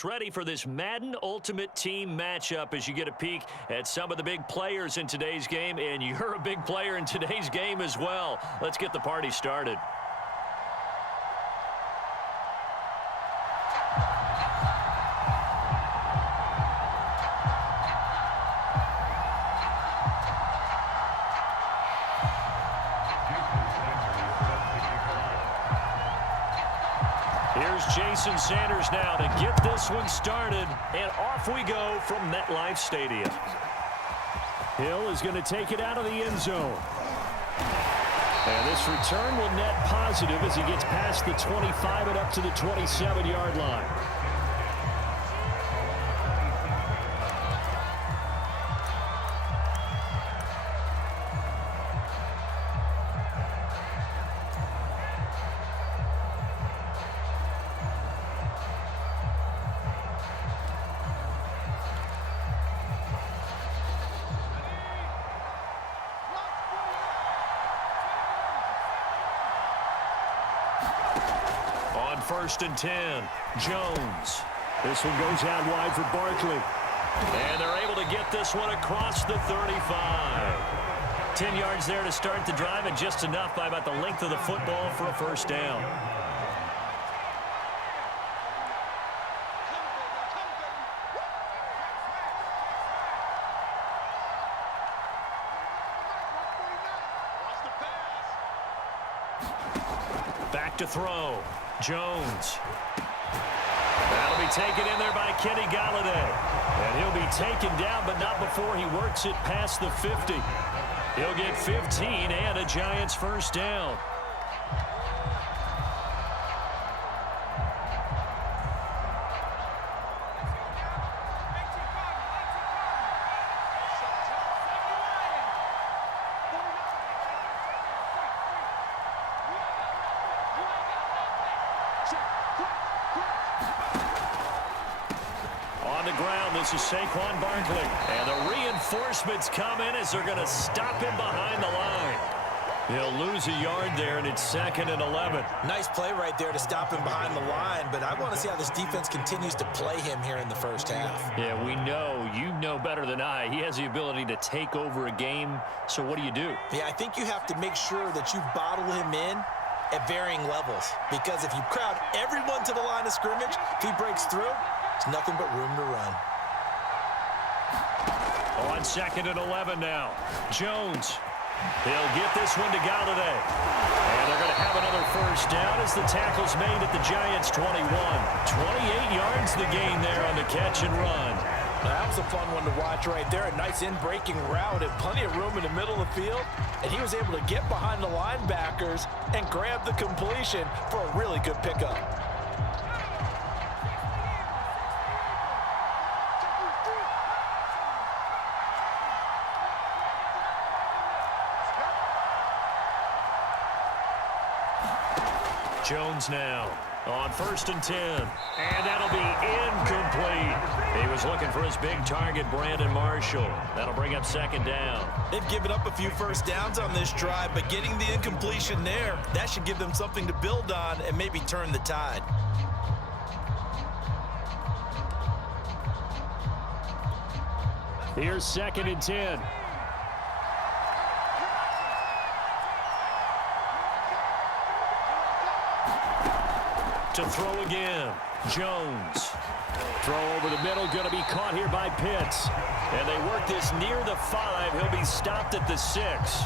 Ready for this Madden Ultimate Team matchup as you get a peek at some of the big players in today's game, and you're a big player in today's game as well. Let's get the party started. Here's Jason Sanders now to get this one started, and off we go from MetLife Stadium. Hill is going to take it out of the end zone. And this return will net positive as he gets past the 25 and up to the 27-yard line. On 1st and 10, Jones. This one goes out wide for Barkley. And they're able to get this one across the 35. 10 yards there to start the drive, and just enough by about the length of the football for a first down. Back to throw. Jones. That'll be taken in there by Kenny Galladay. And he'll be taken down, but not before he works it past the 50. He'll get 15 and a Giants first down. On the ground, this is Saquon Barkley. And the reinforcements come in as they're going to stop him behind the line. He'll lose a yard there, and it's 2nd and 11. Nice play right there to stop him behind the line, but I want to see how this defense continues to play him here in the first half. Yeah, we know. You know better than I. He has the ability to take over a game, so what do you do? Yeah, I think you have to make sure that you bottle him in at varying levels, because if you crowd everyone to the line of scrimmage, if he breaks through, there's nothing but room to run. On 2nd and 11 now, Jones. He'll get this one to Galladay. And they're going to have another first down as the tackle's made at the Giants' 21. 28 yards the gain there on the catch and run. That was a fun one to watch right there. A nice in-breaking route and plenty of room in the middle of the field. And he was able to get behind the linebackers and grab the completion for a really good pickup. Jones now on 1st and 10. And that'll be incomplete. He was looking for his big target, Brandon Marshall. That'll bring up 2nd down. They've given up a few first downs on this drive, but getting the incompletion there, that should give them something to build on and maybe turn the tide. Here's 2nd and 10. To throw again, Jones. Throw over the middle, going to be caught here by Pitts. And they work this near the 5. He'll be stopped at the 6.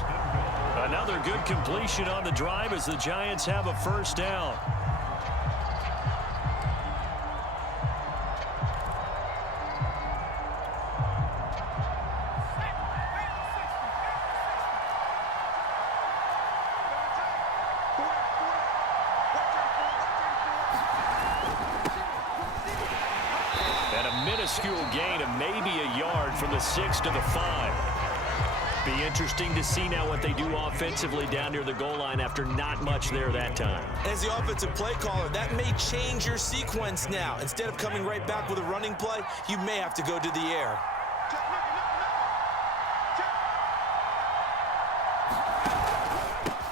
Another good completion on the drive as the Giants have a first down. Minuscule gain of maybe a yard from the 6 to the 5. Be interesting to see now what they do offensively down near the goal line after not much there that time. As the offensive play caller, that may change your sequence now. Instead of coming right back with a running play, you may have to go to the air.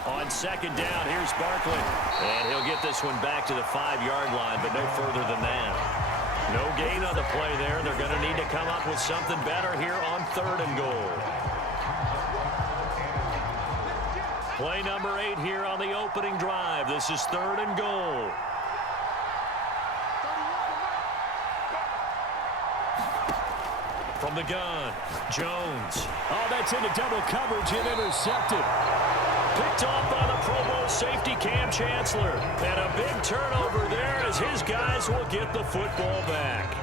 On 2nd down, here's Barkley. And he'll get this one back to the 5-yard line, but no further than that. No gain on the play there. They're going to need to come up with something better here on 3rd and goal. Play number 8 here on the opening drive. This is 3rd and goal. From the gun, Jones. Oh, that's into double coverage and intercepted. Picked off by the Pro Bowl safety Cam Chancellor. And a big turnover there as his guys will get the football back.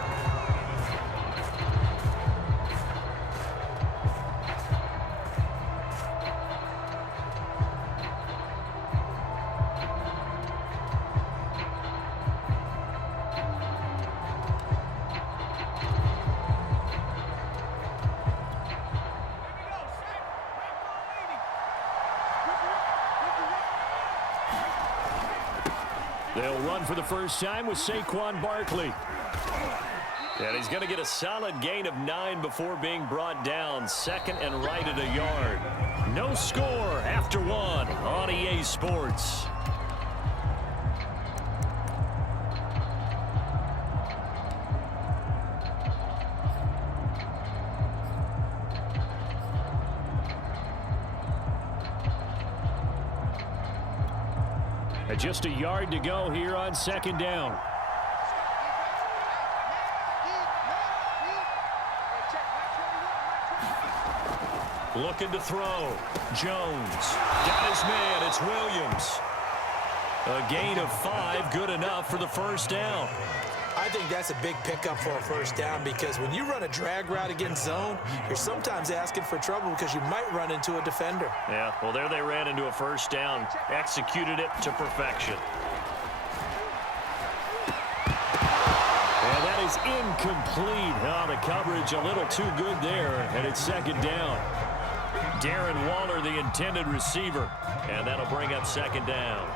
They'll run for the first time with Saquon Barkley. And he's going to get a solid gain of 9 before being brought down. 2nd and right at a yard. No score after 1 on EA Sports. Just a yard to go here on 2nd down. Looking to throw. Jones. Got his man. It's Williams. A gain of 5. Good enough for the first down. I think that's a big pickup for a first down because when you run a drag route against zone, you're sometimes asking for trouble because you might run into a defender. Yeah, well, there they ran into a first down. Executed it to perfection. And that is incomplete. Oh, the coverage a little too good there, and it's 2nd down. Darren Waller, the intended receiver, and that'll bring up 2nd down.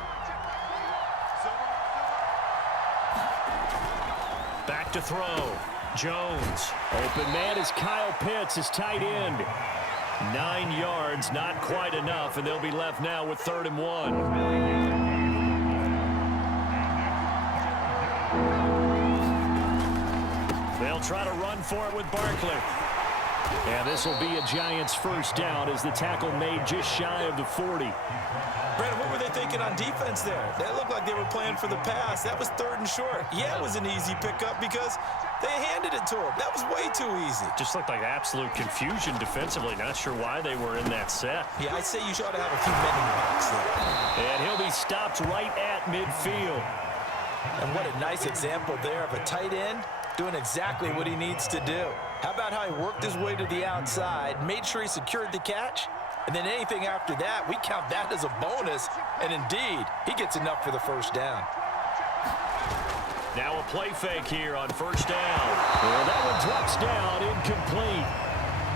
Back to throw. Jones. Open man is Kyle Pitts, his tight end. 9 yards, not quite enough, and they'll be left now with 3rd and 1. They'll try to run for it with Barkley. And this will be a Giants first down as the tackle made just shy of the 40. Brandon, what were they thinking on defense there? That looked like they were playing for the pass. That was 3rd and short. Yeah, it was an easy pickup because they handed it to him. That was way too easy. Just looked like absolute confusion defensively. Not sure why they were in that set. Yeah, I'd say you should have a few men in the box there. And he'll be stopped right at midfield. And what a nice example there of a tight end doing exactly what he needs to do. How about how he worked his way to the outside, made sure he secured the catch, and then anything after that, we count that as a bonus. And indeed, he gets enough for the first down. Now a play fake here on first down. Well, that one drops down, incomplete.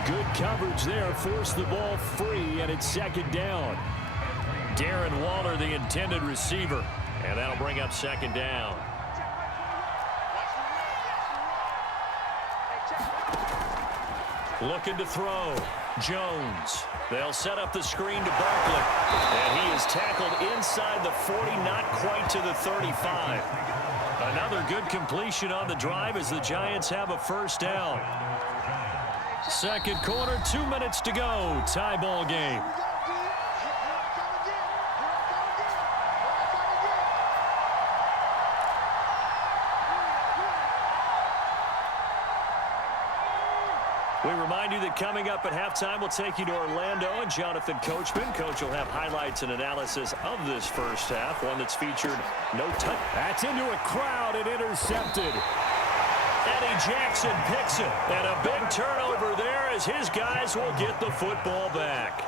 Good coverage there, forced the ball free, and it's 2nd down. Darren Waller, the intended receiver, and that'll bring up 2nd down. Looking to throw. Jones. They'll set up the screen to Barkley. And he is tackled inside the 40, not quite to the 35. Another good completion on the drive as the Giants have a first down. 2nd quarter, 2 minutes to go. Tie ball game. We remind you that coming up at halftime, we'll take you to Orlando and Jonathan Coachman. Coach will have highlights and analysis of this first half, one that's featured no touch. That's into a crowd and intercepted. Eddie Jackson picks it, and a big turnover there as his guys will get the football back.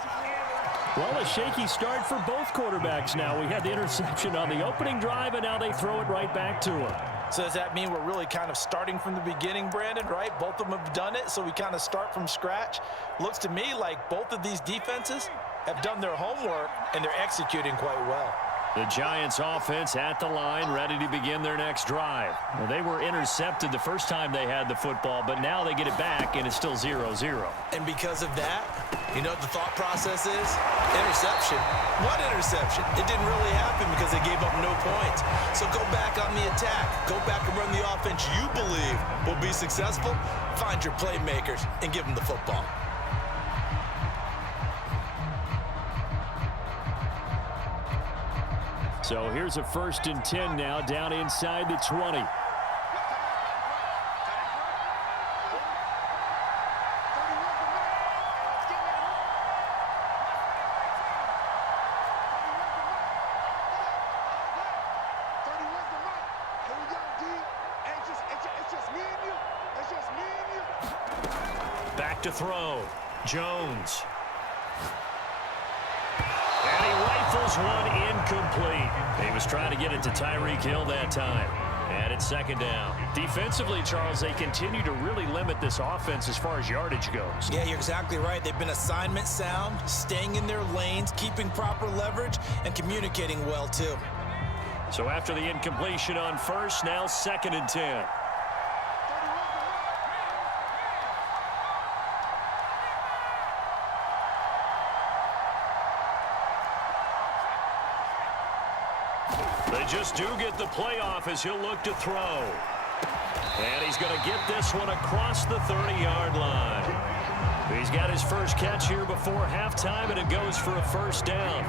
Well, a shaky start for both quarterbacks now. We had the interception on the opening drive, and now they throw it right back to him. So does that mean we're really kind of starting from the beginning, Brandon, right? Both of them have done it, so we kind of start from scratch. Looks to me like both of these defenses have done their homework, and they're executing quite well. The Giants offense at the line, ready to begin their next drive. Well, they were intercepted the first time they had the football, but now they get it back, and it's still 0-0. And because of that, You know what the thought process is? Interception. What interception? It didn't really happen because they gave up no points. So go back on the attack. Go back and run the offense you believe will be successful. Find your playmakers and give them the football. So here's a 1st and 10 now, down inside the 20. Back to throw. Jones. And he rifles one incomplete. He was trying to get it to Tyreek Hill that time. And it's 2nd down. Defensively, Charles, they continue to really limit this offense as far as yardage goes. Yeah, you're exactly right. They've been assignment sound, staying in their lanes, keeping proper leverage, and communicating well, too. So after the incompletion on 1st, now 2nd and 10. They just do get the playoff as he'll look to throw. And he's going to get this one across the 30-yard line. He's got his first catch here before halftime, and it goes for a 1st down.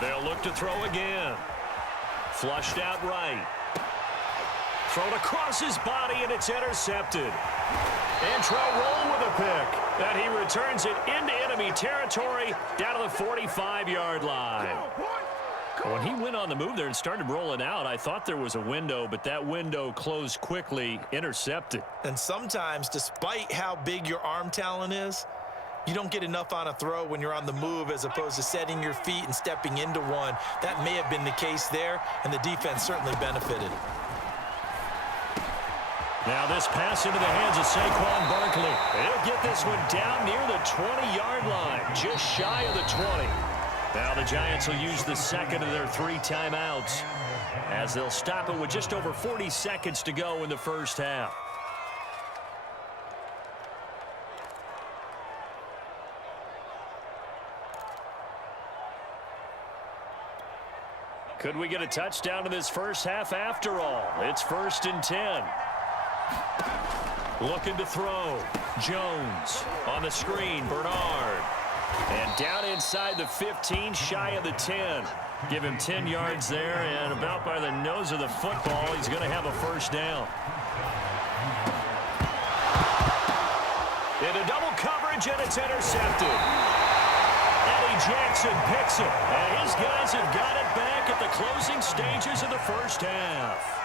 They'll look to throw again. Flushed out right. Thrown across his body, and it's intercepted. Antrell Roll with a pick. And he returns it into enemy territory down to the 45-yard line. When he went on the move there and started rolling out, I thought there was a window, but that window closed quickly, intercepted. And sometimes, despite how big your arm talent is, you don't get enough on a throw when you're on the move as opposed to setting your feet and stepping into one. That may have been the case there, and the defense certainly benefited. Now this pass into the hands of Saquon Barkley. He'll get this one down near the 20-yard line, just shy of the 20. Now the Giants will use the 2nd of their 3 timeouts as they'll stop it with just over 40 seconds to go in the 1st half. Could we get a touchdown in this 1st half after all? It's 1st and 10. Looking to throw. Jones on the screen. Bernard. And down inside the 15, shy of the 10. Give him 10 yards there, and about by the nose of the football, he's going to have a 1st down. Into double coverage, and it's intercepted. Eddie Jackson picks it, and his guys have got it back at the closing stages of the 1st half.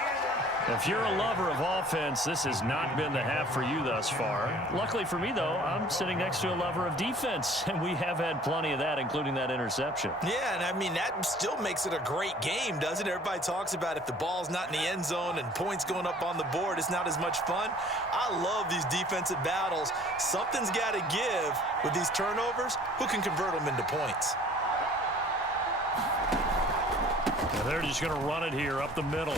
If you're a lover of offense, this has not been the half for you thus far. Luckily for me, though, I'm sitting next to a lover of defense, and we have had plenty of that, including that interception. Yeah, and I mean, that still makes it a great game, doesn't it? Everybody talks about if the ball's not in the end zone and points going up on the board, it's not as much fun. I love these defensive battles. Something's got to give with these turnovers. Who can convert them into points? And they're just going to run it here up the middle.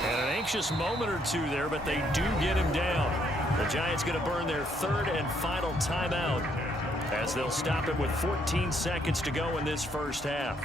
And an anxious moment or two there, but they do get him down. The Giants going to burn their 3rd and final timeout as they'll stop it with 14 seconds to go in this 1st half.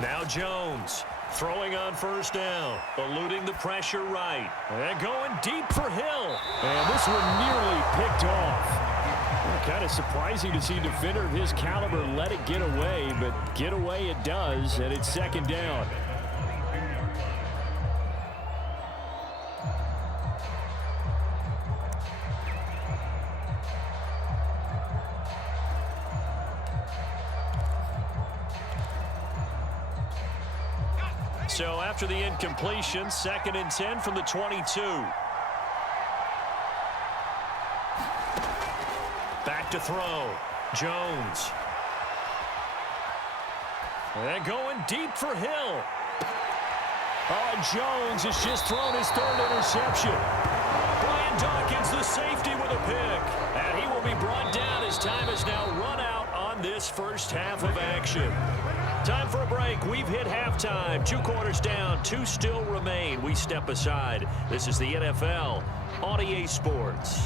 Now Jones throwing on 1st down, eluding the pressure right, and going deep for Hill. And this one nearly picked off. Kind of surprising to see a defender of his caliber let it get away, but get away it does, and it's 2nd down. So after the incompletion, 2nd and 10 from the 22. Back to throw. Jones. And going deep for Hill. Oh, Jones has just thrown his 3rd interception. Brian Dawkins, the safety, with a pick. And he will be brought down as time has now run out on this first half of action. Time for a break. We've hit halftime. 2 quarters down. 2 still remain. We step aside. This is the NFL on EA Sports.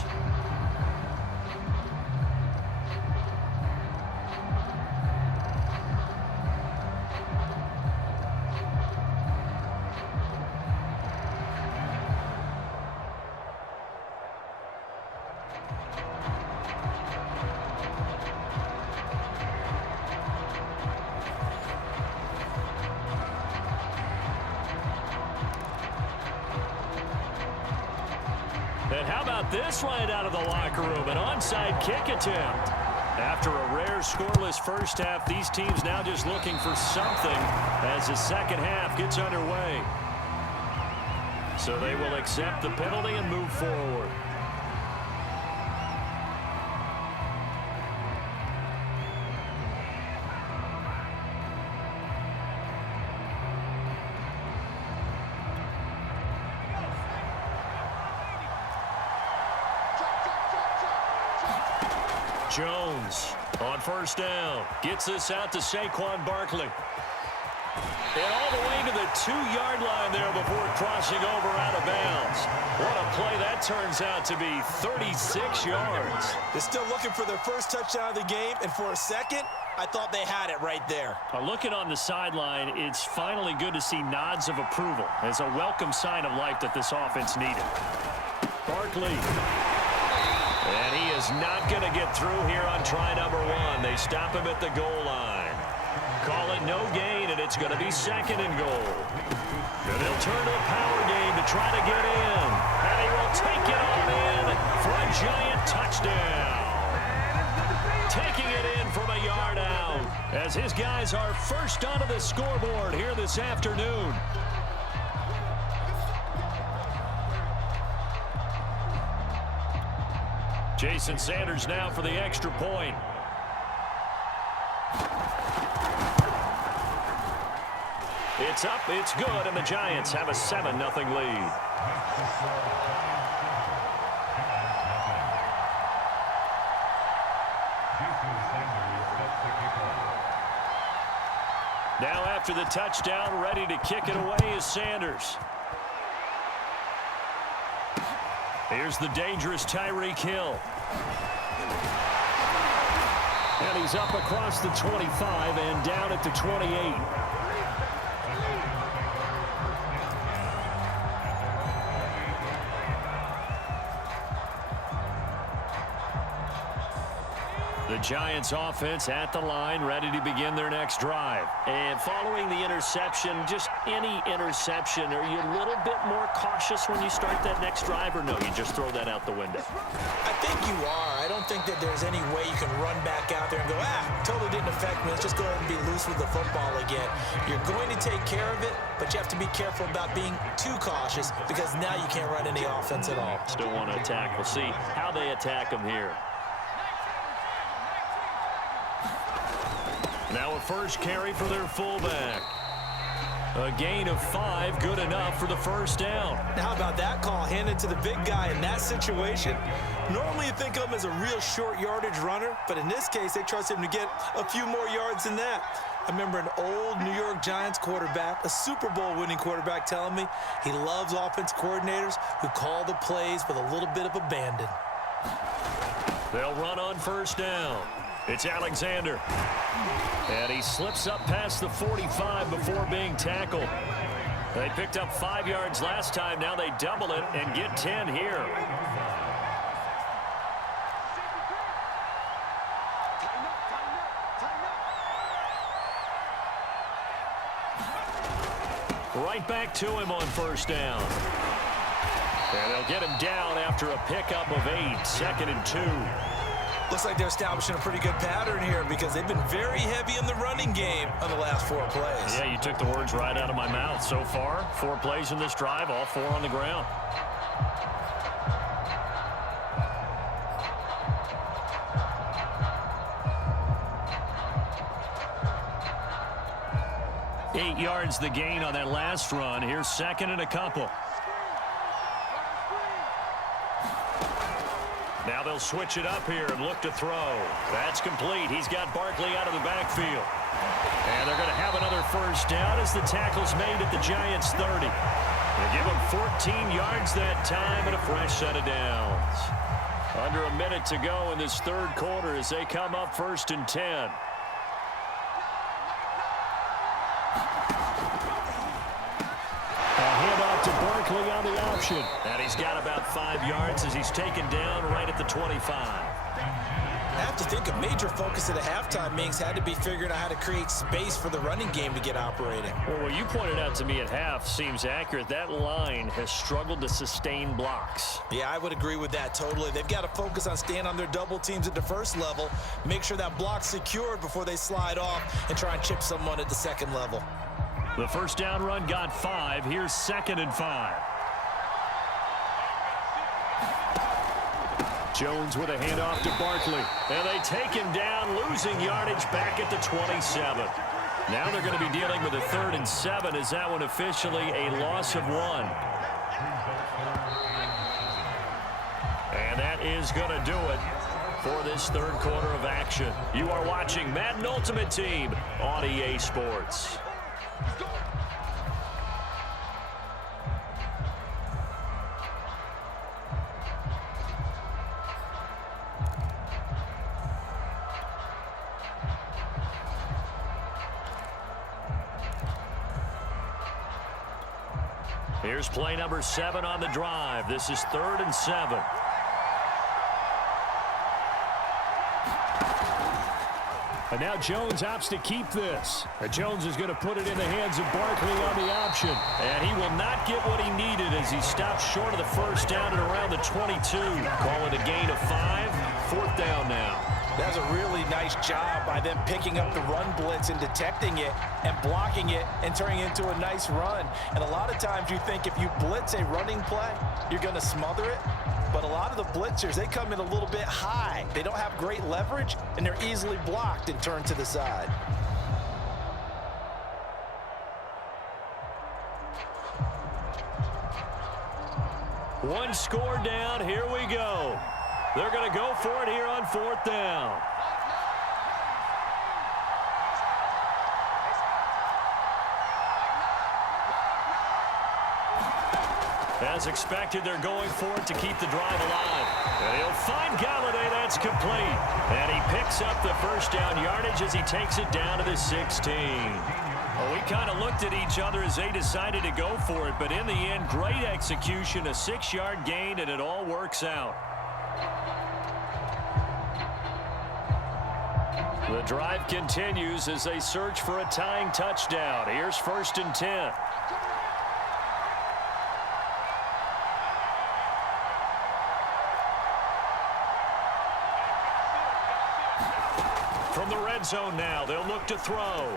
And how about this right out of the locker room? An onside kick attempt. After a rare scoreless first half, these teams now just looking for something as the second half gets underway. So they will accept the penalty and move forward. Jones on first down. Gets this out to Saquon Barkley. And all the way to the 2-yard line there before crossing over out of bounds. What a play that turns out to be, 36 yards. They're still looking for their first touchdown of the game, and for a second, I thought they had it right there. Looking on the sideline, it's finally good to see nods of approval as a welcome sign of life that this offense needed. Barkley. And he is not going to get through here on try number 1. They stop him at the goal line. Call it no gain, and it's going to be 2nd and goal. And they'll turn to a power game to try to get in. And he will take it on in for a giant touchdown. Taking it in from a yard out as his guys are first onto the scoreboard here this afternoon. Jason Sanders now for the extra point. It's up, it's good, and the Giants have a 7-0 lead. Now after the touchdown, ready to kick it away is Sanders. Here's the dangerous Tyreek Hill. And he's up across the 25 and down at the 28. The Giants offense at the line, ready to begin their next drive. And following the interception, just any interception, are you a little bit more cautious when you start that next drive, or no, you just throw that out the window? I think you are. I don't think that there's any way you can run back out there and go, totally didn't affect me. Let's just go ahead and be loose with the football again. You're going to take care of it, but you have to be careful about being too cautious because now you can't run any offense at all. Still want to attack. We'll see how they attack them here. Now a first carry for their fullback. A gain of 5, good enough for the first down. Now how about that call handed to the big guy in that situation? Normally you think of him as a real short yardage runner, but in this case they trust him to get a few more yards than that. I remember an old New York Giants quarterback, a Super Bowl winning quarterback, telling me he loves offense coordinators who call the plays with a little bit of abandon. They'll run on first down. It's Alexander. And he slips up past the 45 before being tackled. They picked up 5 yards last time. Now they double it and get 10 here. Right back to him on first down. And they'll get him down after a pickup of 8, 2nd and 2. Looks like they're establishing a pretty good pattern here because they've been very heavy in the running game on the last 4 plays. Yeah, you took the words right out of my mouth. So far, 4 plays in this drive, all 4 on the ground. Eight yards the gain on that last run. Here's second and a couple. Now they'll switch it up here and look to throw. That's complete. He's got Barkley out of the backfield. And they're going to have another first down as the tackle's made at the Giants' 30. They give them 14 yards that time and a fresh set of downs. Under a minute to go in this third quarter as they come up 1st and 10. To Barkley on the option. And he's got about 5 yards as he's taken down right at the 25. I have to think a major focus at the halftime, Minks, had to be figuring out how to create space for the running game to get operating. Well, what you pointed out to me at half seems accurate. That line has struggled to sustain blocks. Yeah, I would agree with that totally. They've got to focus on staying on their double teams at the first level, make sure that block's secured before they slide off and try and chip someone at the second level. The first down run got 5. Here's 2nd and 5. Jones with a handoff to Barkley. And they take him down, losing yardage back at the 27. Now they're going to be dealing with a 3rd and 7 as that one officially a loss of 1. And that is going to do it for this third quarter of action. You are watching Madden Ultimate Team on EA Sports. Here's play number 7 on the drive. This is 3rd and 7. And now Jones opts to keep this. And Jones is going to put it in the hands of Barkley on the option. And he will not get what he needed as he stops short of the first down at around the 22. Call it a gain of 5. 4th down now. That's a really nice job by them picking up the run blitz and detecting it and blocking it and turning it into a nice run. And a lot of times you think if you blitz a running play, you're going to smother it. But a lot of the blitzers, they come in a little bit high. They don't have great leverage, and they're easily blocked and turned to the side. One score down. Here we go. They're going to go for it here on 4th down. As expected, they're going for it to keep the drive alive. And he'll find Galladay. That's complete. And he picks up the first down yardage as he takes it down to the 16. Well, we kind of looked at each other as they decided to go for it. But in the end, great execution, a 6-yard gain, and it all works out. The drive continues as they search for a tying touchdown. Here's 1st and 10. From the red zone now, they'll look to throw.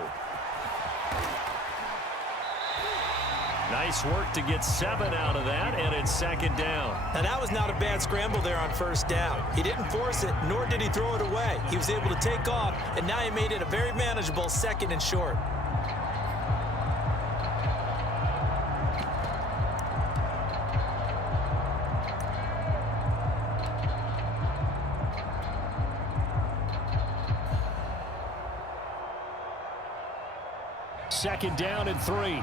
Nice work to get 7 out of that, and it's 2nd down. Now, that was not a bad scramble there on 1st down. He didn't force it, nor did he throw it away. He was able to take off, and now he made it a very manageable 2nd and short. Second down and 3.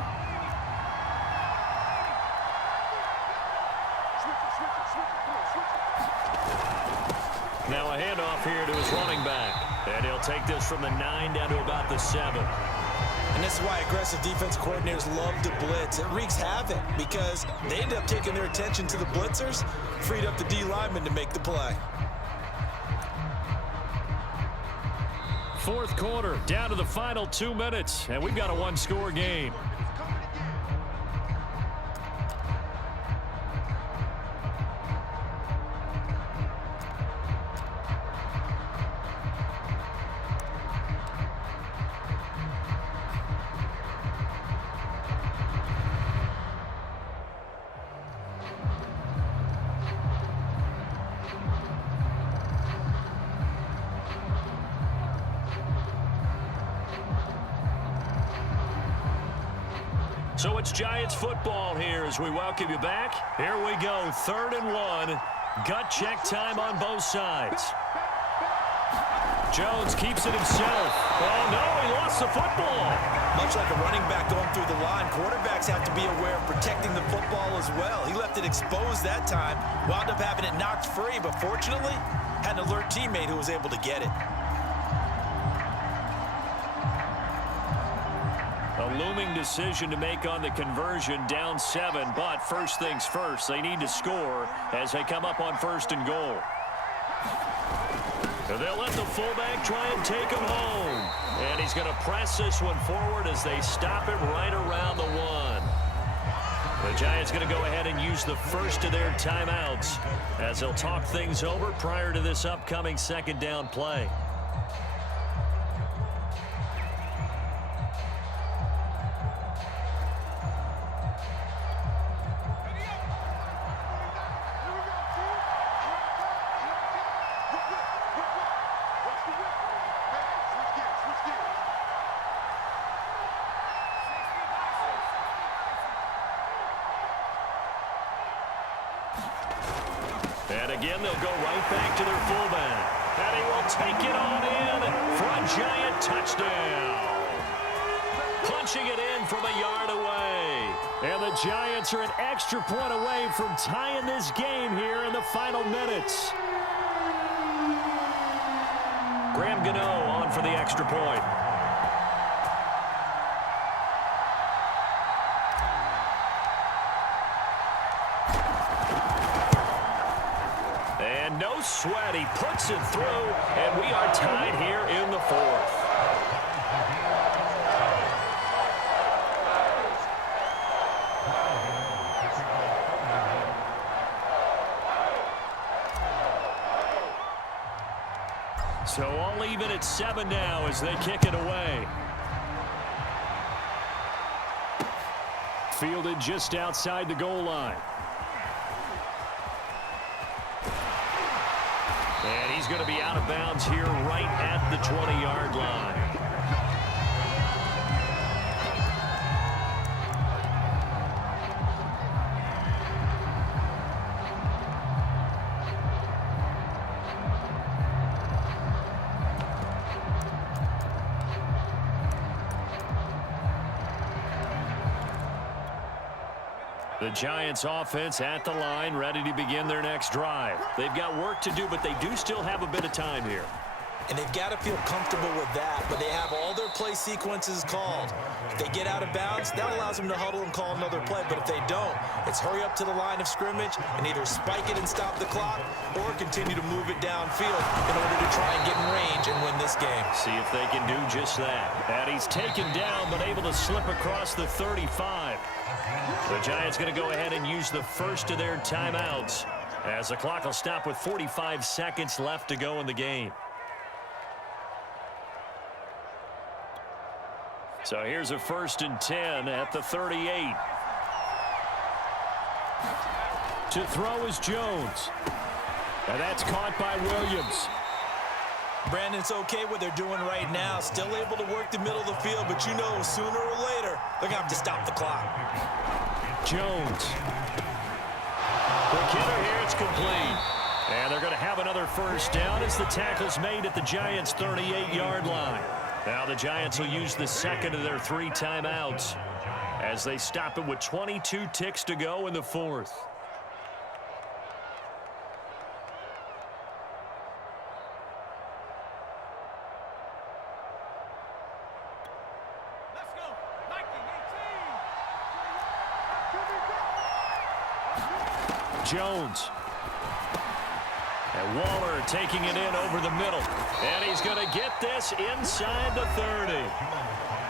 Now a handoff here to his running back. And he'll take this from the 9 down to about the 7. And this is why aggressive defense coordinators love to blitz. It wreaks havoc because they end up taking their attention to the blitzers, freed up the D lineman to make the play. 4th quarter, down to the final 2 minutes, and we've got a 1-score game. So it's Giants football here as we welcome you back. Here we go, 3rd and 1. Gut check time on both sides. Jones keeps it himself. Oh, no, he lost the football. Much like a running back going through the line, quarterbacks have to be aware of protecting the football as well. He left it exposed that time, wound up having it knocked free, but fortunately, had an alert teammate who was able to get it. A looming decision to make on the conversion, down 7, but first things first, they need to score as they come up on 1st and goal. They'll let the fullback try and take him home. And he's going to press this one forward as they stop it right around the 1. The Giants going to go ahead and use the first of their timeouts as they'll talk things over prior to this upcoming 2nd down play. And again, they'll go right back to their fullback. And he will take it on in for a Giant touchdown. Punching it in from a yard away. And the Giants are an extra point away from tying this game here in the final minutes. Graham Gano on for the extra point. And no sweat, he puts it through, and we are tied here in the 4th. So all even at 7 now as they kick it away. Fielded just outside the goal line. And he's going to be out of bounds here right at the 20-yard line. The Giants offense at the line, ready to begin their next drive. They've got work to do, but they do still have a bit of time here. And they've got to feel comfortable with that, but they have all their play sequences called. If they get out of bounds, that allows them to huddle and call another play. But if they don't, it's hurry up to the line of scrimmage and either spike it and stop the clock or continue to move it downfield in order to try and get in range and win this game. See if they can do just that. And he's taken down, but able to slip across the 35. The Giants going to go ahead and use the first of their timeouts as the clock will stop with 45 seconds left to go in the game. So here's a 1st and 10 at the 38. To throw is Jones. And that's caught by Williams. Brandon, it's okay what they're doing right now. Still able to work the middle of the field, but you know sooner or later they're going to have to stop the clock. Jones. Quick hitter here, it's complete. And they're going to have another first down as the tackle's made at the Giants' 38-yard line. Now the Giants will use the second of their 3 timeouts as they stop it with 22 ticks to go in the 4th. Jones. And Waller taking it in over the middle. And he's going to get this inside the 30.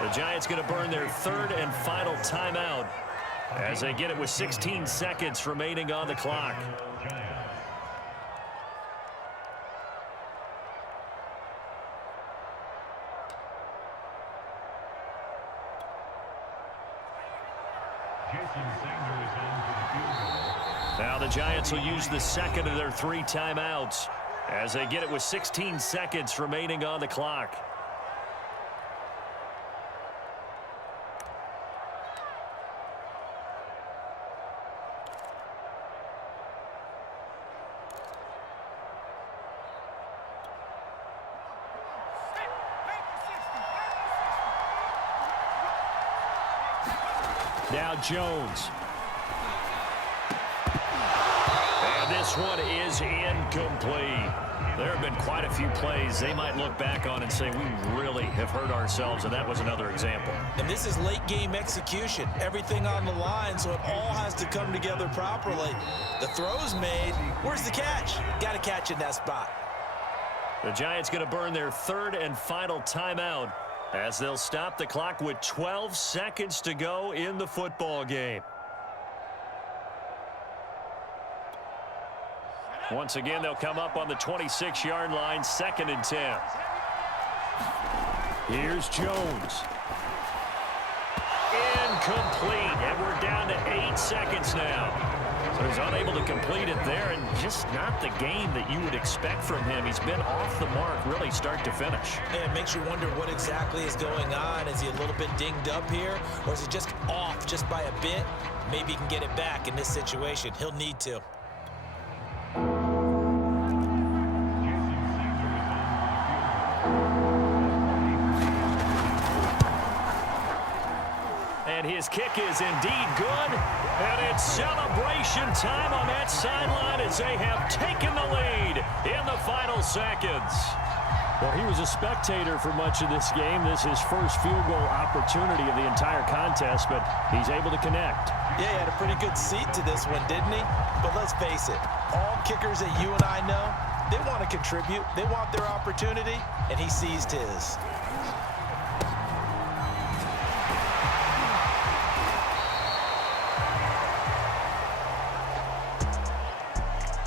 The Giants going to burn their 3rd and final timeout as they get it with 16 seconds remaining on the clock. Now the Giants will use the second of their 3 timeouts as they get it with 16 seconds remaining on the clock. Now Jones. And this one is incomplete. There have been quite a few plays they might look back on and say, we really have hurt ourselves, and that was another example. And this is late game execution. Everything on the line, so it all has to come together properly. The throw's made. Where's the catch? Got to catch in that spot. The Giants going to burn their third and final timeout as they'll stop the clock with 12 seconds to go in the football game. Once again, they'll come up on the 26-yard line, 2nd and 10. Here's Jones. Incomplete, and we're down to 8 seconds now. So he's unable to complete it there, and just not the game that you would expect from him. He's been off the mark, really start to finish. Yeah, it makes you wonder what exactly is going on. Is he a little bit dinged up here, or is it just off just by a bit? Maybe he can get it back in this situation. He'll need to. And his kick is indeed good. And it's celebration time on that sideline as they have taken the lead in the final seconds. Well, he was a spectator for much of this game. This is his first field goal opportunity of the entire contest, but he's able to connect. Yeah, he had a pretty good seat to this one, didn't he? But let's face it, all kickers that you and I know, they want to contribute. They want their opportunity, and he seized his.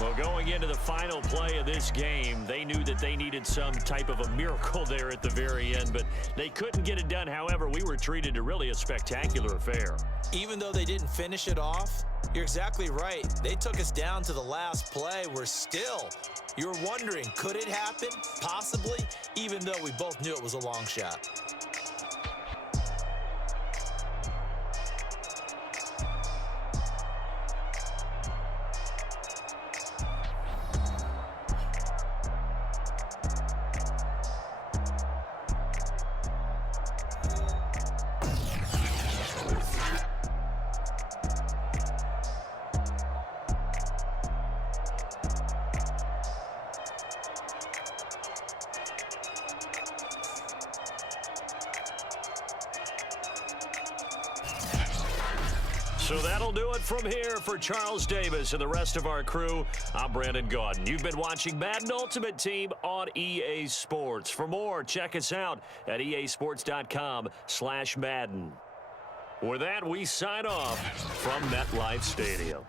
Well, going into the final play of this game, they knew that they needed some type of a miracle there at the very end, but they couldn't get it done. However, we were treated to really a spectacular affair. Even though they didn't finish it off, you're exactly right. They took us down to the last play. We're still, you're wondering, could it happen? Possibly, even though we both knew it was a long shot. So that'll do it from here for Charles Davis and the rest of our crew. I'm Brandon Gaudin. You've been watching Madden Ultimate Team on EA Sports. For more, check us out at easports.com/Madden. With that, we sign off from MetLife Stadium.